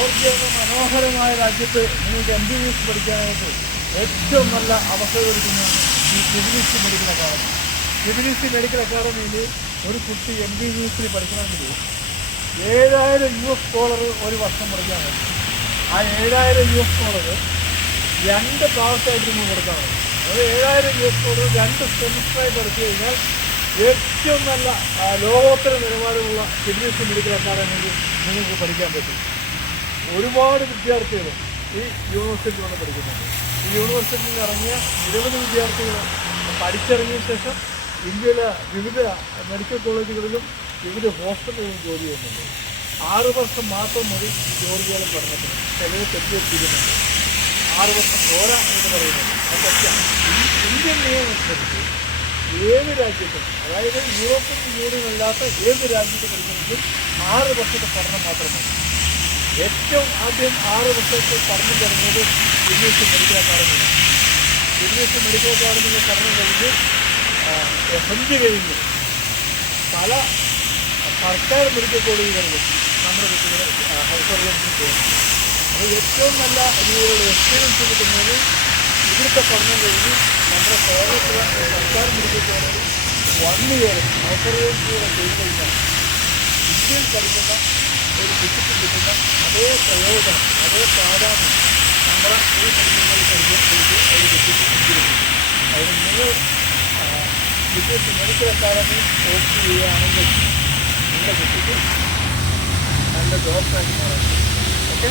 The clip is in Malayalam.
ജോർജിയ എന്ന മനോഹരമായ രാജ്യത്ത് നിങ്ങൾക്ക് MBBS പഠിക്കാനായിട്ട് ഏറ്റവും നല്ല അവസരം ഒരുക്കുന്നതാണ് ഈ Trinity Medical Academy. Trinity Medical അക്കാദമിയിൽ ഒരു കുട്ടി MBBS പഠിക്കണമെങ്കിൽ $7,000 ഒരു വർഷം പഠിക്കാൻ മതി. ആ $7,000 2 പ്രാവശ്യമായിട്ട് നിങ്ങൾ കൊടുക്കാൻ മതി. അത് $7,000 2 സെമിസ്റ്ററായി പഠിച്ചു കഴിഞ്ഞാൽ ഏറ്റവും നല്ല ലോകോത്തര നിലവാരമുള്ള ട്രിനിറ്റി മെഡിക്കൽ അക്കാദമിയിൽ നിങ്ങൾക്ക് പഠിക്കാൻ പറ്റും. ഒരുപാട് വിദ്യാർത്ഥികൾ ഈ യൂണിവേഴ്സിറ്റിയിൽ വന്ന് പഠിക്കുന്നുണ്ട്. ഈ യൂണിവേഴ്സിറ്റിയിൽ ഇറങ്ങിയ നിരവധി വിദ്യാർത്ഥികൾ പഠിച്ചിറങ്ങിയ ശേഷം ഇന്ത്യയിലെ വിവിധ മെഡിക്കൽ കോളേജുകളിലും വിവിധ ഹോസ്പിറ്റലുകളിലും ജോലി ചെയ്യുന്നുണ്ട്. 6 വർഷം മാത്രം മതി ജോർജിയയിലും പഠനത്തിന്. ചിലർ തെറ്റിദ്ധരിച്ചിരിക്കുന്നുണ്ട് 6 വർഷം പോരാ എന്ന് പറയുന്നത്. അതൊക്കെ ഇന്ത്യൻ നിയമം അനുസരിച്ച് ഏത് രാജ്യത്തും, അതായത് യൂറോപ്യൻ യൂണിയൻ അല്ലാത്ത ഏത് രാജ്യത്ത് പഠിക്കണമെങ്കിൽ 6 വർഷത്തെ പഠനം മാത്രം മതി. ഏറ്റവും ആദ്യം 6 വർഷത്തെ പഠനം തുടങ്ങിയത് ട്രിനിറ്റി മെഡിക്കൽ അക്കാദമിയിലാണ്. ട്രിനിറ്റി മെഡിക്കൽ അക്കാദമിയിലെ പഠനം കഴിഞ്ഞ് FMG കഴിഞ്ഞ് പല സർക്കാർ മെഡിക്കൽ കോളേജുകളിലും നമ്മുടെ കുട്ടികൾ ഹെൽത്ത് സർവീസിന് പോകുന്നു. അത് ഏറ്റവും നല്ല രീതിയിലുള്ള എക്സ്പീരിയൻസ് കിട്ടുന്നത് ഇവിടുത്തെ പഠനം കഴിഞ്ഞ് നമ്മുടെ കേരളത്തിലെ സർക്കാർ മെഡിക്കൽ കോളേജിൽ 1 ഇയർ ഹെൽത്ത് സർവീസിലൂടെ ചെയ്ത് കഴിഞ്ഞാൽ ഇന്ത്യയിൽ പഠിക്കുന്ന ഒരു കുട്ടിക്ക് കിട്ടുന്ന അതേ പ്രയോജനം, അതേ പ്രാധാന്യം നമ്മുടെ ഈ മെഡിക്കൽ കോളേജ് പഠിക്കാൻ ഒരു കുട്ടിക്ക് കിട്ടുന്നു. അതിന് നിങ്ങൾ മെഡിക്കൽ അക്കാദമി ഓപ്റ്റ് ചെയ്യുകയാണെങ്കിൽ നിങ്ങളുടെ കുട്ടിക്ക് നല്ല ജോബ് ആയിട്ട് മാറാം. ഓക്കെ.